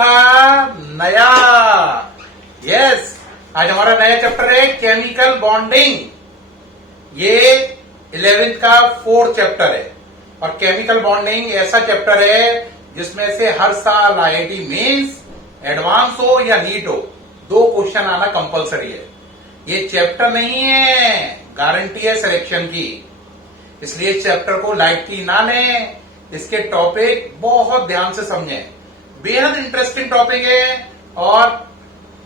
था नया। यस, आज हमारा नया चैप्टर है केमिकल बॉन्डिंग। ये 11th का 4th चैप्टर है और केमिकल बॉन्डिंग ऐसा चैप्टर है जिसमें से हर साल आईआईटी मेंस, एडवांस हो या नीट हो, 2 क्वेश्चन आना कंपलसरी है। ये चैप्टर नहीं है, गारंटी है सिलेक्शन की, इसलिए इस चैप्टर को लाइटली ना लें। इसके टॉपिक बहुत ध्यान से समझें, बेहद इंटरेस्टिंग टॉपिक है और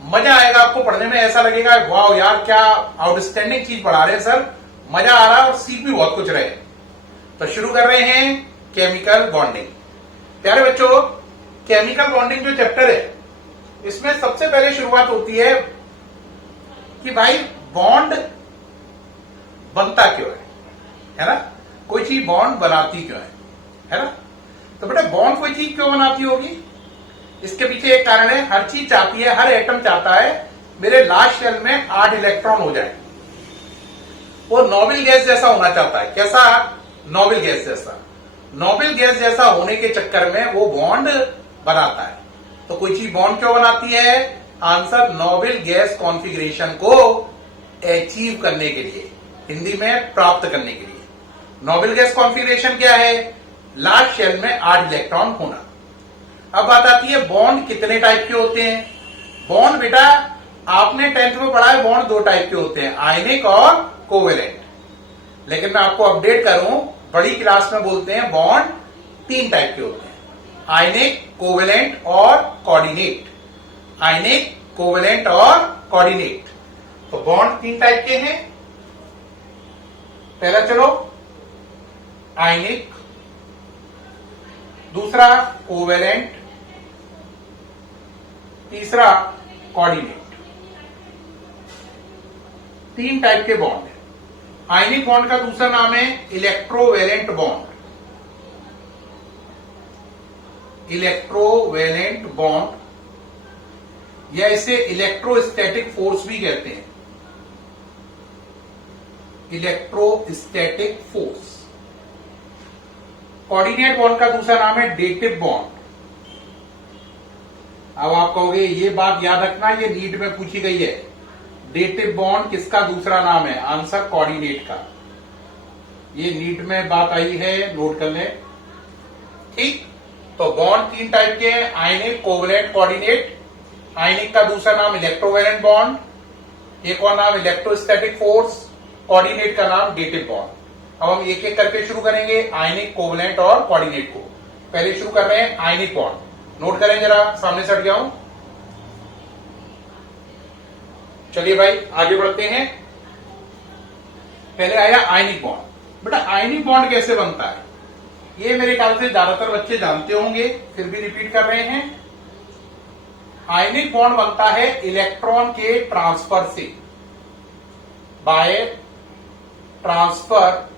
मजा आएगा आपको पढ़ने में। ऐसा लगेगा वाह यार क्या आउटस्टैंडिंग चीज पढ़ा रहे हैं सर, मजा आ रहा है और सीख भी बहुत कुछ रहे। तो शुरू कर रहे हैं केमिकल बॉन्डिंग। प्यारे बच्चों, केमिकल बॉन्डिंग जो चैप्टर है इसमें सबसे पहले शुरुआत होती है कि भाई बॉन्ड बनता क्यों है ना? कोई चीज बॉन्ड बनाती क्यों है ना? तो बेटा बॉन्ड कोई चीज क्यों बनाती होगी, इसके पीछे एक कारण है। हर चीज चाहती है, हर एटम चाहता है मेरे लास्ट शेल में 8 इलेक्ट्रॉन हो जाए। वो नोबेल गैस जैसा होना चाहता है। कैसा? नोबेल गैस जैसा। नोबेल गैस जैसा होने के चक्कर में वो बॉन्ड बनाता है। तो कोई चीज बॉन्ड क्यों बनाती है? आंसर नोबेल गैस कॉन्फ़िगरेशन को अचीव करने के लिए, हिंदी में प्राप्त करने के लिए। नोबेल गैस कॉन्फ़िगरेशन क्या है? लास्ट शेल में 8 इलेक्ट्रॉन होना। अब बात आती है बॉन्ड कितने टाइप के होते हैं। बॉन्ड बेटा आपने 10th में पढ़ा है, बॉन्ड 2 टाइप के होते हैं, आयनिक और कोवेलेंट। लेकिन मैं आपको अपडेट करूं, बड़ी क्लास में बोलते हैं बॉन्ड 3 टाइप के होते हैं, आयनिक, कोवेलेंट और कोऑर्डिनेट। आयनिक, कोवेलेंट और कोऑर्डिनेट। तो बॉन्ड 3 टाइप के हैं। पहला चलो आयनिक, दूसरा कोवेलेंट, तीसरा कोऑर्डिनेट। 3 टाइप के बॉन्ड है। आयनिक बॉन्ड का दूसरा नाम है इलेक्ट्रोवेलेंट बॉन्ड। इलेक्ट्रोवेलेंट बॉन्ड या इसे इलेक्ट्रोस्टैटिक फोर्स भी कहते हैं। Electrostatic force. कोऑर्डिनेट बॉन्ड का दूसरा नाम है डेटिव बॉन्ड। अब आप कहोगे ये बात याद रखना, ये नीट में पूछी गई है। डेटिव बॉन्ड किसका दूसरा नाम है? आंसर कोऑर्डिनेट का। ये नीट में बात आई है, नोट कर लें। ठीक, तो बॉन्ड 3 टाइप के हैं, आयनिक, कोवेलेंट, कोऑर्डिनेट। आयनिक का दूसरा नाम इलेक्ट्रोवेलेंट बॉन्ड, एक और नाम इलेक्ट्रोस्टैटिक फोर्स, कोऑर्डिनेट का नाम डेटिव बॉन्ड। अब हम एक एक करके शुरू करेंगे आयनिक, कोवेलेंट और कोऑर्डिनेट को। पहले शुरू कर रहे हैं आयनिक बॉन्ड। नोट करें जरा, सामने से हट जाऊं। चलिए भाई आगे बढ़ते हैं। पहले आया आयनिक बॉन्ड। बेटा आयनिक बॉन्ड कैसे बनता है ये मेरे ख्याल से ज्यादातर बच्चे जानते होंगे, फिर भी रिपीट कर रहे हैं। आयनिक बॉन्ड बनता है इलेक्ट्रॉन के ट्रांसफर से, बाय ट्रांसफर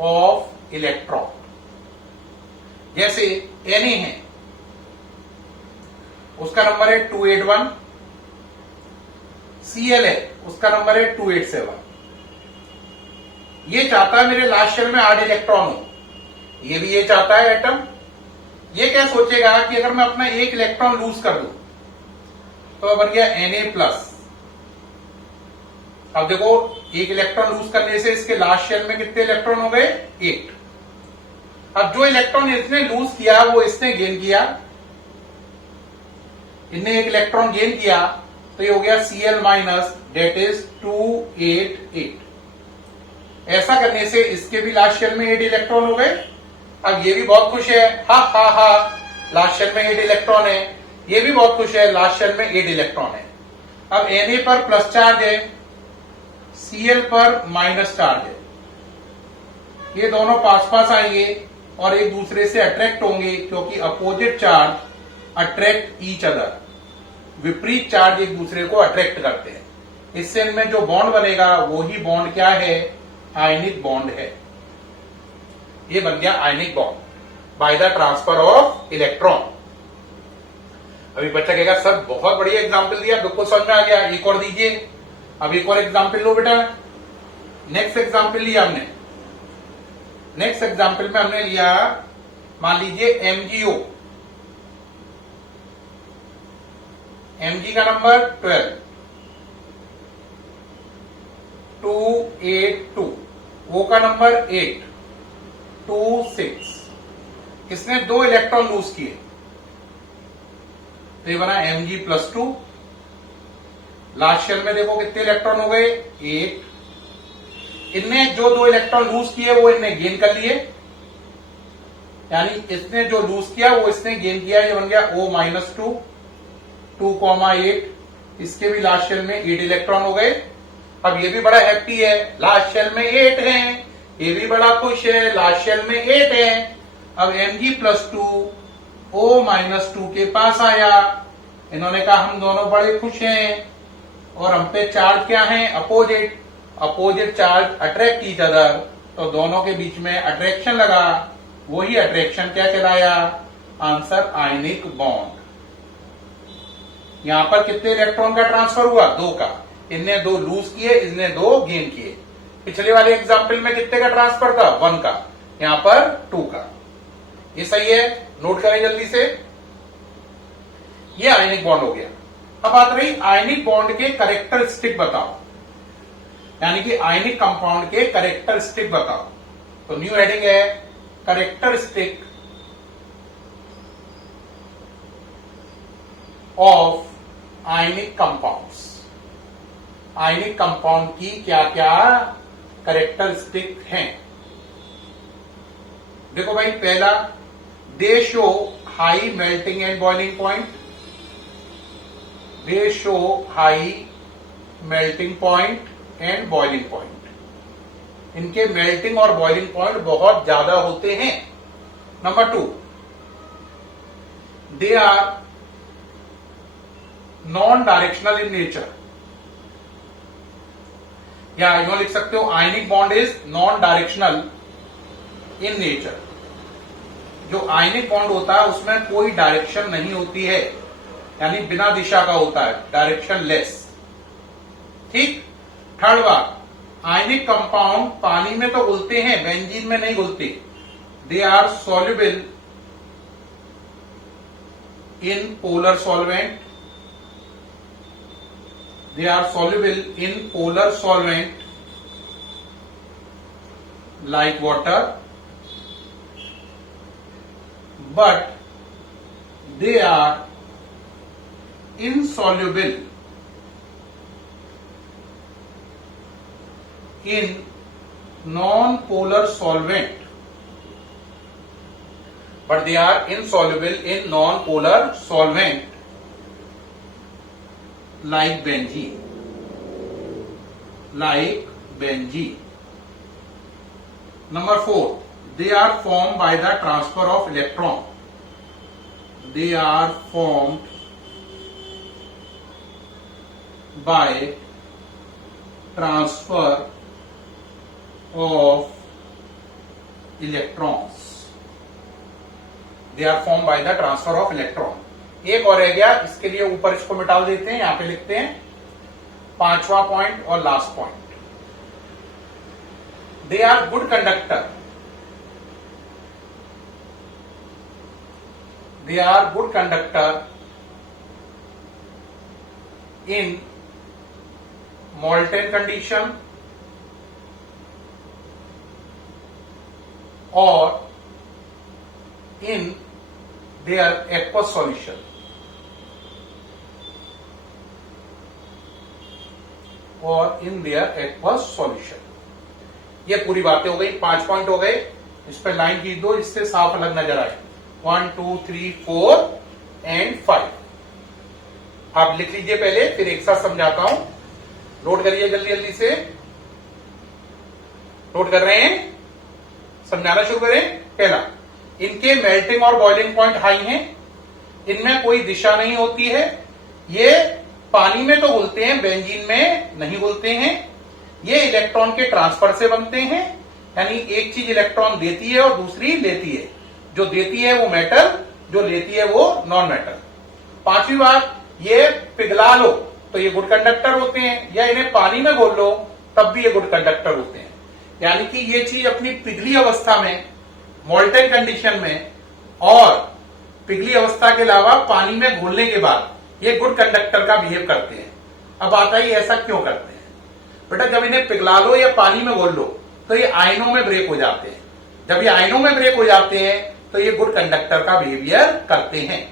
ऑफ इलेक्ट्रॉन। जैसे Na है, उसका नंबर है 281, Cl है, उसका नंबर है 287। ये चाहता है मेरे लास्ट शेल में 8 इलेक्ट्रॉन हो, ये भी ये चाहता है एटम। ये क्या सोचेगा कि अगर मैं अपना 1 इलेक्ट्रॉन लूज कर दूं तो बन गया Na+। अब देखो 1 इलेक्ट्रॉन लूज करने से इसके लास्ट शेल में कितने इलेक्ट्रॉन हो गए? 8। अब जो इलेक्ट्रॉन इसने लूज किया वो इसने गेन किया, इनने 1 इलेक्ट्रॉन गेन किया, तो ये हो गया Cl- डेट इज 288। ऐसा करने से इसके भी लास्ट शेल में 8 इलेक्ट्रॉन हो गए। अब ये भी बहुत खुश है, हा हा हा, लास्ट शेल में 8 इलेक्ट्रॉन है। ये भी बहुत खुश है, लास्ट शेल में 8 इलेक्ट्रॉन है। अब Na पर प्लस चार्ज है, Cl पर माइनस चार्ज है। ये दोनों पास पास आएंगे और एक दूसरे से अट्रैक्ट होंगे, क्योंकि opposite charge attract each other. विपरीत चार्ज एक दूसरे को अट्रैक्ट करते हैं। इससे इनमें जो बॉन्ड बनेगा वही बॉन्ड क्या है? आयनिक बॉन्ड है। ये बन गया ionic bond by the transfer of electron. अभी बच्चा कहेगा सर बहुत बढ़िया एग्जाम्पल दिया, बिल्कुल समझ में आ गया, एक और दीजिए। अब एक और एग्जाम्पल लो बेटा। नेक्स्ट एग्जाम्पल लिया हमने, नेक्स्ट एग्जाम्पल में हमने लिया मान लीजिए MgO। Mg का नंबर 12, 282, O का नंबर 8, 26। इसने 2 इलेक्ट्रॉन लूज किए, तो ये बना Mg+2। लास्ट शेल में देखो कितने इलेक्ट्रॉन हो गए, 8। इनने जो 2 इलेक्ट्रॉन लूज किए वो इनने गेन कर लिए, यानी इसने जो लूज किया वो इसने गेन किया, ये बन गया O-2, 2,8। इसके भी लास्ट शेल में 8 इलेक्ट्रॉन हो गए। अब ये भी बड़ा हैप्पी है, लास्ट शेल में 8 हैं, ये भी बड़ा खुश है, लास्ट शेल में 8 है। अब Mg+2 O-2 के पास आया, इन्होंने कहा हम दोनों बड़े खुश हैं, और हम पे चार्ज क्या है, opposite. Opposite charge attract each other, तो दोनों के बीच में अट्रैक्शन लगा, वही अट्रैक्शन क्या कहलाया, आंसर आयनिक बॉन्ड। यहां पर कितने इलेक्ट्रॉन का ट्रांसफर हुआ, 2 का। इनने 2 लूज किए, इसने 2 गेन किए। पिछले वाले एग्जाम्पल में कितने का ट्रांसफर था, 1 का, यहां पर 2 का। ये सही है, नोट करें जल्दी से। ये आयनिक बॉन्ड हो गया। अब बात रही आयनिक बॉन्ड के कैरेक्टरिस्टिक बताओ, यानी कि आयनिक कंपाउंड के कैरेक्टरिस्टिक बताओ। तो न्यू हेडिंग है characteristic of ionic compounds. Ionic compound की क्या क्या कैरेक्टरिस्टिक हैं। देखो भाई, पहला, they show high melting and boiling point. They show high melting point and boiling point. इनके मेल्टिंग और बॉइलिंग पॉइंट बहुत ज्यादा होते हैं। Number 2, they are non directional in nature, या यूं लिख सकते हो ionic bond is non directional in nature. जो आयनिक बॉन्ड होता है उसमें कोई डायरेक्शन नहीं होती है, यानी बिना दिशा का होता है, डायरेक्शन लेस। ठीक। थर्ड बात, आयनिक कंपाउंड पानी में तो घुलते हैं, बेंजीन में नहीं घुलते। They are soluble in polar solvent. They are soluble in polar solvent like water, but they are insoluble in non-polar solvent. But they are insoluble in non-polar solvent like benzene, like benzene. Number 4, they are formed by the transfer of electron. They are formed by transfer of electrons. They are formed by the transfer of electron. एक और रह गया, इसके लिए ऊपर इसको मिटा देते हैं, यहां पे लिखते हैं 5वां पॉइंट और last point. They are good conductor. They are good conductor in molten condition और in their aqueous solution। और इन देयर एक्वस सॉल्यूशन। ये पूरी बातें हो गई, 5 पॉइंट हो गए। इस पर लाइन खींच दो, इससे साफ अलग नजर आए। 1 2 3 4 एंड 5। आप लिख लीजिए पहले, फिर एक साथ समझाता हूं। नोट करिए जल्दी जल्दी से। नोट कर रहे हैं, समझाना शुरू करें। पहला, इनके मेल्टिंग और बॉइलिंग पॉइंट हाई हैं, इनमें कोई दिशा नहीं होती है, ये पानी में तो घुलते हैं, बेंजीन में नहीं घुलते हैं। ये इलेक्ट्रॉन के ट्रांसफर से बनते हैं, यानी एक चीज इलेक्ट्रॉन देती है और दूसरी लेती है। जो देती है वो मेटल, जो लेती है वो नॉन मेटल। 5वीं बात, ये पिघला लो तो ये गुड कंडक्टर होते हैं, या इन्हें पानी में घोल लो तब भी ये गुड कंडक्टर होते हैं। यानी कि ये चीज अपनी पिघली अवस्था में, मोल्टेन कंडीशन में, और पिघली अवस्था के अलावा पानी में घोलने के बाद ये गुड कंडक्टर का बिहेव करते हैं। अब आता ही ऐसा क्यों करते हैं बेटा, जब इन्हें पिघला लो या पानी में घोल लो तो ये आयनों में ब्रेक हो जाते हैं। जब ये आयनों में ब्रेक हो जाते हैं तो ये गुड कंडक्टर का बिहेवियर करते हैं।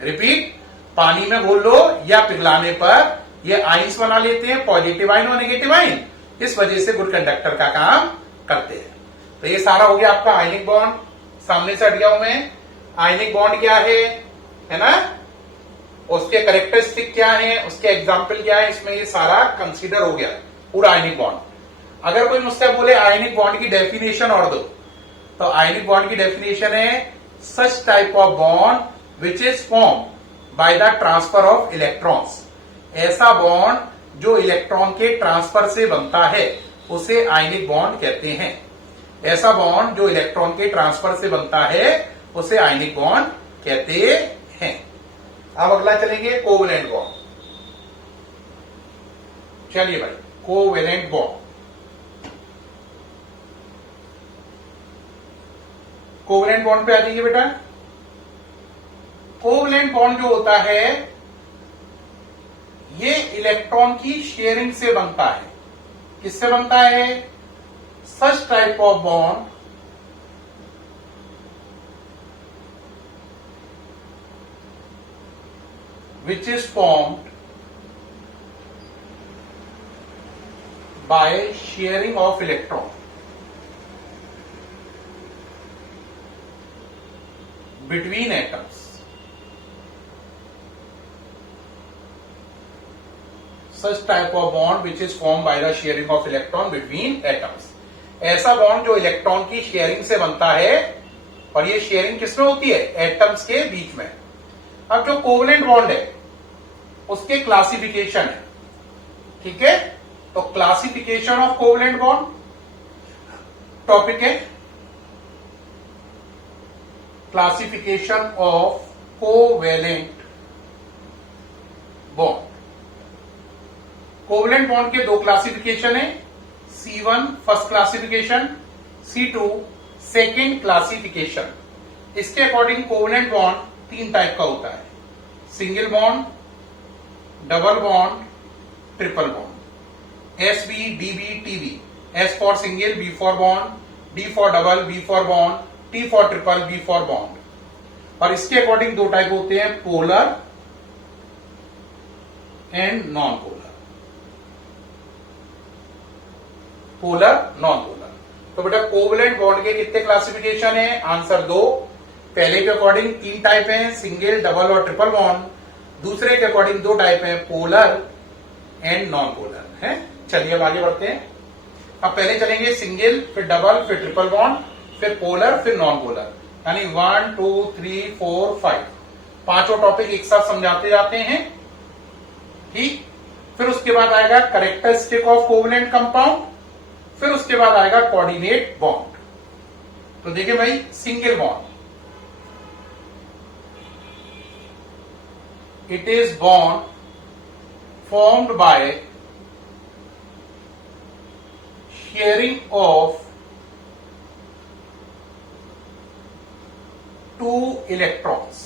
रिपीट, पानी में घोल लो या पिघलाने पर ये आइंस बना लेते हैं, पॉजिटिव आयन और नेगेटिव आयन, इस वजह से गुड कंडक्टर का काम करते हैं। तो ये सारा हो गया आपका आयनिक बॉन्ड। सामने से हट गया हूं मैं। आयनिक बॉन्ड क्या है ना, उसके कैरेक्टरिस्टिक क्या है, उसके एग्जाम्पल क्या है, इसमें ये सारा कंसीडर हो गया पूरा आयनिक बॉन्ड। अगर कोई मुझसे बोले आयनिक बॉन्ड की डेफिनेशन और दो, तो आयनिक बॉन्ड की डेफिनेशन है such type of bond which is form by the transfer of electrons. ऐसा बॉन्ड जो इलेक्ट्रॉन के ट्रांसफर से बनता है उसे आयनिक बॉन्ड कहते हैं। ऐसा बॉन्ड जो इलेक्ट्रॉन के ट्रांसफर से बनता है उसे आयनिक बॉन्ड कहते हैं। अब अगला चलेंगे कोवेलेंट बॉन्ड। चलिए भाई, कोवेलेंट बॉन्ड। कोवेलेंट बॉन्ड पे आ जाइए बेटा। कोवेलेंट बॉन्ड जो होता है ये इलेक्ट्रॉन की शेयरिंग से बनता है। किससे बनता है? Such type of bond which is formed by sharing of electron between atoms. Such type of bond which is formed by the sharing of electron between atoms. ऐसा बॉन्ड जो इलेक्ट्रॉन की शेयरिंग से बनता है, और ये शेयरिंग किसमें होती है? एटम्स के बीच में। अब जो कोवेलेंट बॉन्ड है उसके क्लासिफिकेशन है, ठीक है? तो classification of covalent bond topic है। Classification of covalent bond. Covalent bond के दो क्लासिफिकेशन है, C1 first classification, C2 second classification. इसके अकॉर्डिंग कोवेलेंट बॉन्ड तीन टाइप का होता है, single bond, double bond, triple bond. SB, DB, TB। S for single, B for bond, D for double, B for bond, T for triple, B for bond. और इसके according दो type होते हैं, polar and non polar. Polar, non polar. तो बेटा covalent bond के कितने classification है? आंसर दो। पहले के अकॉर्डिंग तीन टाइप हैं, सिंगल, डबल और ट्रिपल बॉन्ड। दूसरे के अकॉर्डिंग दो टाइप हैं, पोलर एंड नॉन पोलर है। चलिए अब आगे बढ़ते हैं। अब पहले चलेंगे सिंगल, फिर डबल, फिर ट्रिपल बॉन्ड, फिर पोलर, फिर नॉन पोलर, यानी 1 2 3 4 5 पांचों टॉपिक एक साथ समझाते जाते हैं, ठीक। फिर उसके बाद आएगा कैरेक्टरिस्टिक ऑफ कोवेलेंट कंपाउंड, फिर उसके बाद आएगा कोऑर्डिनेट बॉन्ड। तो देखिए भाई, single bond, it is bond formed by sharing of two electrons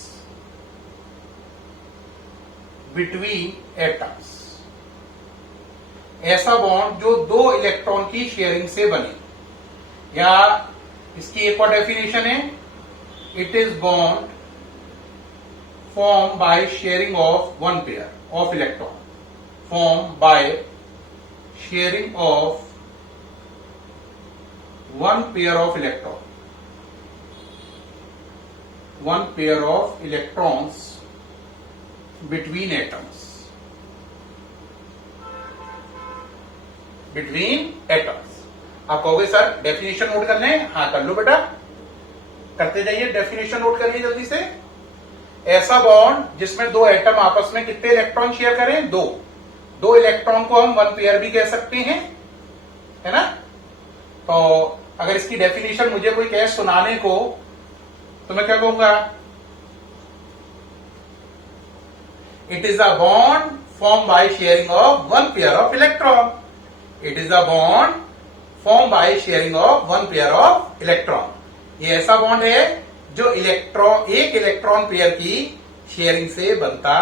between atoms। ऐसा बॉन्ड जो दो इलेक्ट्रॉन की शेयरिंग से बने, या इसकी एक और डेफिनेशन है, it is bond formed by sharing of one pair of electron, formed by sharing of one pair of electron, one pair of electrons between atoms, between atoms। आप कहोगे सर डेफिनेशन नोट करने हैं? हाँ कर लो बेटा, करते जाइए, डेफिनेशन नोट करिए जल्दी से। ऐसा बॉन्ड जिसमें दो एटम आपस में कितने इलेक्ट्रॉन शेयर करें? दो इलेक्ट्रॉन को हम वन पेयर भी कह सकते हैं, है ना। तो अगर इसकी डेफिनेशन मुझे कोई कहे सुनाने को, तो मैं क्या कहूंगा? It is a bond form by sharing of one pair of electron. It is a bond form by sharing of one pair of electron. ये ऐसा बॉन्ड है जो एक इलेक्ट्रॉन पेयर की शेयरिंग से बनता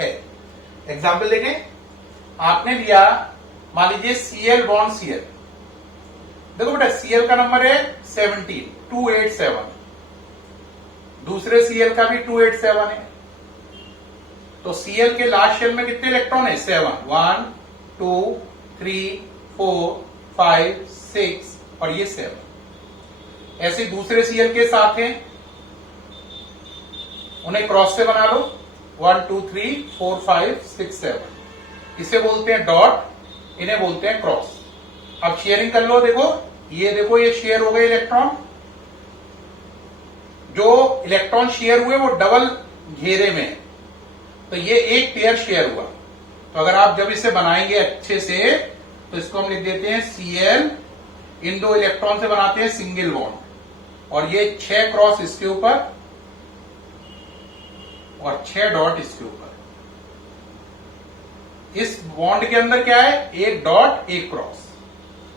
है। एग्जाम्पल देखें, आपने लिया मान लीजिए Cl बॉन्ड Cl, देखो बेटा Cl का नंबर है 17, 287, दूसरे Cl का भी 287 है, तो Cl के लास्ट शेल में कितने इलेक्ट्रॉन है? 7, 1 2 3 4 5 6 और ये 7। ऐसे दूसरे Cl के साथ हैं, उन्हें क्रॉस से बना लो, 1 2 3 4 5 6 7, इसे बोलते हैं डॉट, इन्हें बोलते हैं क्रॉस। अब शेयरिंग कर लो, देखो ये शेयर हो गए इलेक्ट्रॉन, जो इलेक्ट्रॉन शेयर हुए वो डबल घेरे में, तो ये एक पेयर शेयर हुआ। तो अगर आप जब इसे बनाएंगे अच्छे से तो इसको हम लिख देते हैं Cl, इन दो इलेक्ट्रॉन से बनाते हैं सिंगल बॉन्ड, और ये 6 क्रॉस इसके ऊपर और 6 डॉट इसके ऊपर। इस बॉन्ड के अंदर क्या है? एक डॉट एक क्रॉस।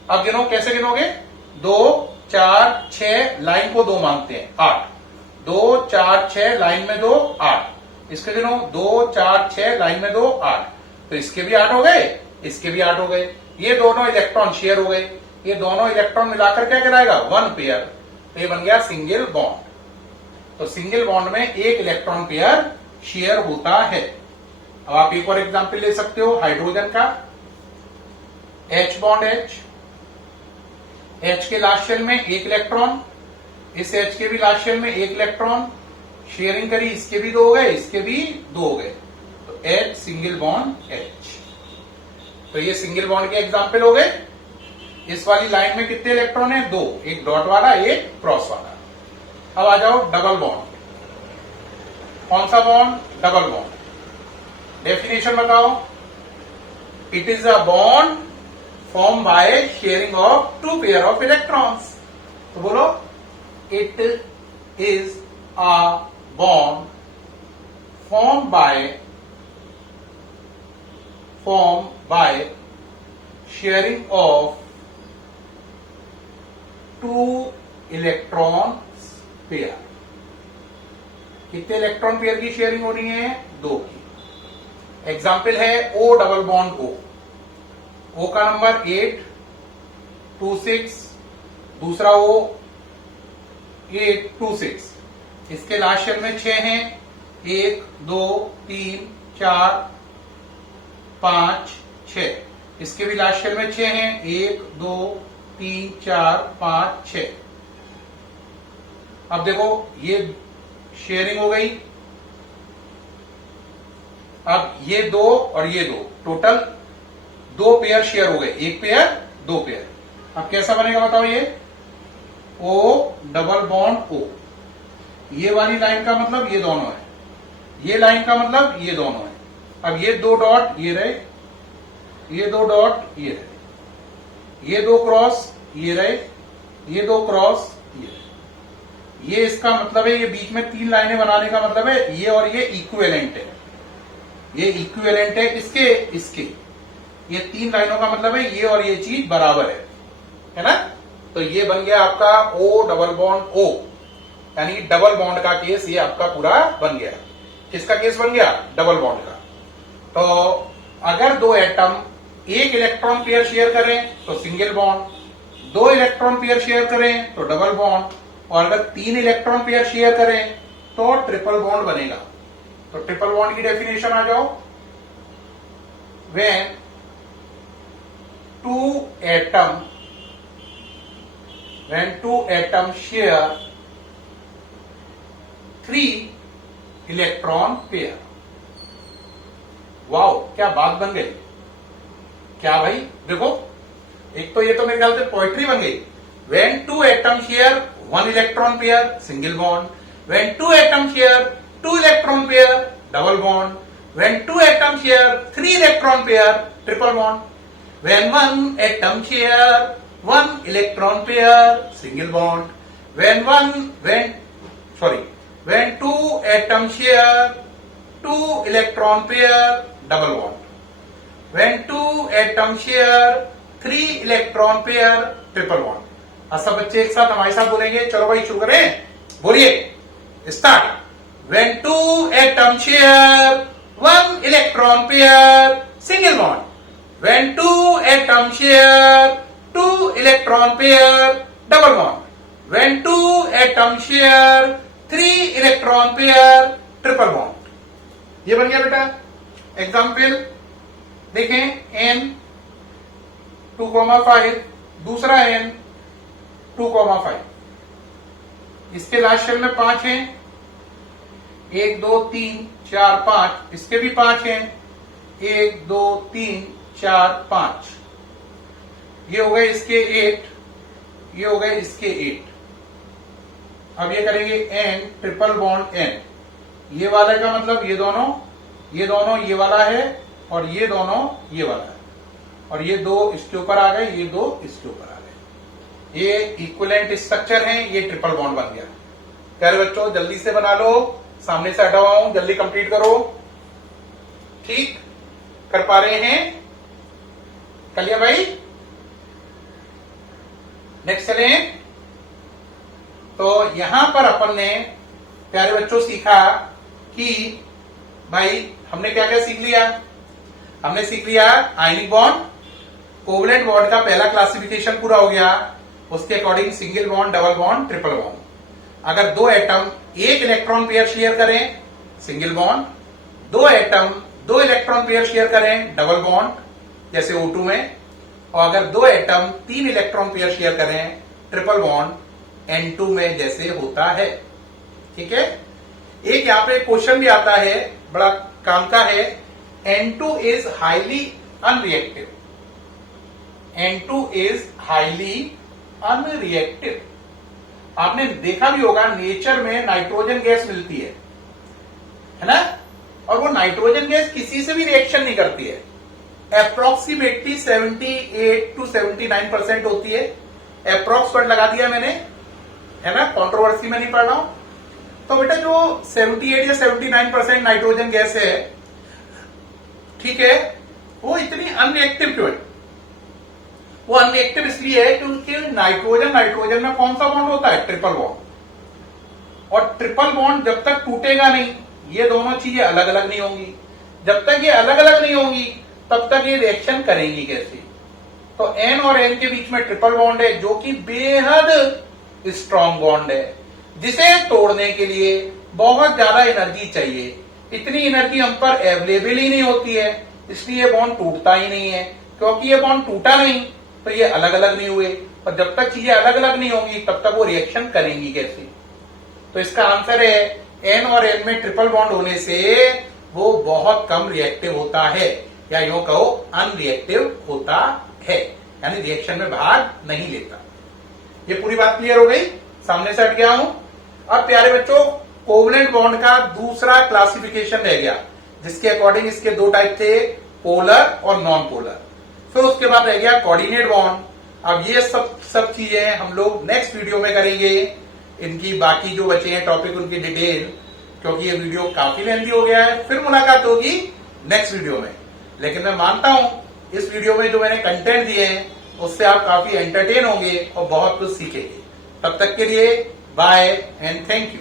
अब गिनो, कैसे गिनोगे? 2 4 6, लाइन को 2 मानते हैं, 8, 2 4 6, लाइन में 2 8, इसके गिनो 2 4 6, लाइन में 2 8, तो इसके भी 8 हो गए, इसके भी 8 हो गए, ये दोनों इलेक्ट्रॉन शेयर हो गए, ये दोनों इलेक्ट्रॉन मिलाकर क्या कहलाएगा? 1 पेयर, तो ये बन गया सिंगल बॉन्ड। तो सिंगल बॉन्ड में एक इलेक्ट्रॉन पेयर शेयर होता है। अब आप एक और एग्जांपल ले सकते हो हाइड्रोजन का, H बॉन्ड H के लास्ट शेल में एक इलेक्ट्रॉन, इस H के भी लास्ट शेल में एक इलेक्ट्रॉन, शेयरिंग करी, इसके भी 2 हो गए, इसके भी 2 हो गए, तो H सिंगल बॉन्ड H। तो ये सिंगल बॉन्ड के एग्जांपल हो गए। इस वाली लाइन में कितने इलेक्ट्रॉन है? 2, एक डॉट वाला एक क्रॉस वाला। अब आ जाओ डबल बॉन्ड। कौन सा बॉन्ड? Double bond. डेफिनेशन बताओ। It is a bond form by sharing of 2 pair of electrons. तो बोलो, it is a bond form by sharing of 2 electrons pair. कितने इलेक्ट्रॉन पेयर की शेयरिंग हो रही है? 2 की। एग्जाम्पल है O double bond O। O का नंबर 8 2 6, दूसरा O 8 2 6, इसके लास्ट शेल में 6 हैं, 1 2 3 4 5 6, इसके भी लास्ट शेल में 6 हैं, 1 2 3 4 5 6। अब देखो ये शेयरिंग हो गई, अब ये 2 और ये 2, टोटल 2 पेयर शेयर हो गए, एक पेयर 2 पेयर। अब कैसा बनेगा बताओ? ये O डबल बॉन्ड O, ये वाली लाइन का मतलब ये दोनों है, ये लाइन का मतलब ये दोनों है। अब ये 2 डॉट ये रहे, ये 2 डॉट ये रहे, ये 2 क्रॉस ये रहे, ये 2 क्रॉस ये रहे। ये इसका मतलब है, ये बीच में 3 लाइनें बनाने का मतलब है ये और ये इक्विवेलेंट है, ये इक्विवेलेंट है इसके, ये 3 लाइनों का मतलब है ये और ये चीज बराबर है ना? तो ये बन गया आपका O डबल बॉन्ड O, यानी डबल बॉन्ड का केस ये आपका पूरा बन गया। किसका केस बन गया? डबल बॉन्ड का। तो अगर 2 एटम एक इलेक्ट्रॉन पेयर शेयर करें तो single bond, 2 electron pair share करें तो डबल बॉन्ड, और अगर 3 इलेक्ट्रॉन पेयर शेयर करें तो ट्रिपल बॉन्ड बनेगा। तो ट्रिपल बॉन्ड की डेफिनेशन आ जाओ। When 2 atom share 3 electron pair. Wow, क्या बात बन गई! क्या भाई, देखो एक तो ये तो मेरे ख्याल से पोएट्री बन गई। When 2 atoms share 1 electron pair, single bond. When 2 atoms share 2 electron pair, double bond. When 2 atoms share 3 electron pair, triple bond. When 1 atom share 1 electron pair, single bond. When 2 atoms share 2 electron pair, double bond. When 2 atoms share 3 electron pair, triple bond. सब बच्चे एक साथ हमारे साथ बोलेंगे। चलो भाई शुरू करें, बोलिए, start. When 2 atoms share 1 electron pair single bond. When 2 atoms share 2 electron pair double bond. When 2 atoms share 3 electron pair triple bond. ये बन गया बेटा एग्जाम्पल। देखें n 2,5, दूसरा n 2,5। इसके लास्ट शेल में 5 हैं, 1 2 3 4 5। इसके भी 5 हैं, 1 2 3 4 5। ये हो गए इसके 8, ये हो गए इसके 8। अब ये करेंगे n ट्रिपल बॉन्ड n। ये वाले का मतलब ये दोनों ये वाला है और ये दोनों ये वाला है, और ये दो इसके ऊपर आ गए, ये दो इसके ऊपर आ गए। ये इक्विवेलेंट स्ट्रक्चर हैं, ये ट्रिपल बॉन्ड बन गया। प्यारे बच्चों जल्दी से बना लो, सामने से हटा हुआ हूं, जल्दी कंप्लीट करो। ठीक कर पा रहे हैं? कर लिया भाई? नेक्स्ट चलें। तो यहां पर अपन ने प्यारे बच्चों सीखा कि भाई हमने क्या क्या सीख लिया। हमने सीख लिया आयनिक बॉन्ड, कोवलेंट बॉन्ड का पहला क्लासिफिकेशन पूरा हो गया। उसके according single bond, double bond, triple bond. अगर दो एटम एक इलेक्ट्रॉन पेयर शेयर करें सिंगल बॉन्ड, दो एटम दो इलेक्ट्रॉन पेयर शेयर करें डबल बॉन्ड जैसे O2 में, और अगर दो एटम 3 इलेक्ट्रॉन पेयर शेयर करें ट्रिपल बॉन्ड N2 में जैसे होता है। ठीक है। एक यहां पे क्वेश्चन भी आता है, बड़ा काम का है। N2 is highly unreactive. N2 is highly unreactive. आपने देखा भी होगा नेचर में नाइट्रोजन गैस मिलती है ना, और वो नाइट्रोजन गैस किसी से भी रिएक्शन नहीं करती है। अप्रोक्सीमेटली 78 to 79% होती है। अप्रोक्स वर्ड लगा दिया मैंने, है ना, कंट्रोवर्सी में नहीं पढ़ रहा हूं। तो बेटा जो 78 या 79% नाइट्रोजन गैस है, ठीक है, वो इतनी अनरिएक्टिव क्यों है? वो अनरिएक्टिव इसलिए है क्योंकि नाइट्रोजन में कौन सा बॉन्ड होता है? Triple bond. और ट्रिपल बॉन्ड जब तक टूटेगा नहीं, ये दोनों चीजें अलग अलग नहीं होंगी। जब तक ये अलग अलग नहीं होंगी तब तक ये रिएक्शन करेंगी कैसे? तो N और N के बीच में ट्रिपल बॉन्ड है जो कि बेहद स्ट्रॉन्ग बॉन्ड है, जिसे तोड़ने के लिए बहुत ज्यादा एनर्जी चाहिए। इतनी एनर्जी हम पर अवेलेबल ही नहीं होती है, इसलिए बॉन्ड टूटता ही नहीं है। क्योंकि ये बॉन्ड टूटा नहीं तो ये अलग अलग नहीं हुए, और जब तक चीजें अलग अलग नहीं होंगी तब तक वो रिएक्शन करेंगी कैसे? तो इसका आंसर है N और N में ट्रिपल बॉन्ड होने से वो बहुत कम रिएक्टिव होता है, या यूं कहो अनरिएक्टिव होता है, यानी रिएक्शन में भाग नहीं लेता। ये पूरी बात क्लियर हो गई? सामने से हट गया हूं। अब प्यारे बच्चों कोवलेंट बॉन्ड का दूसरा क्लासिफिकेशन रह गया, जिसके अकॉर्डिंग इसके दो टाइप थे, पोलर और नॉन पोलर। फिर उसके बाद रह गया कोऑर्डिनेट बॉन्ड। अब ये सब चीजें हम लोग नेक्स्ट वीडियो में करेंगे। इनकी बाकी जो बचे हैं टॉपिक उनकी डिटेल, क्योंकि ये वीडियो काफी लेंथी हो गया है। फिर मुलाकात होगी नेक्स्ट वीडियो में। लेकिन मैं मानता हूं इस वीडियो में जो मैंने कंटेंट दिए हैं उससे आप काफी एंटरटेन होंगे और बहुत कुछ सीखेंगे। तब तक के लिए बाय एंड थैंक यू।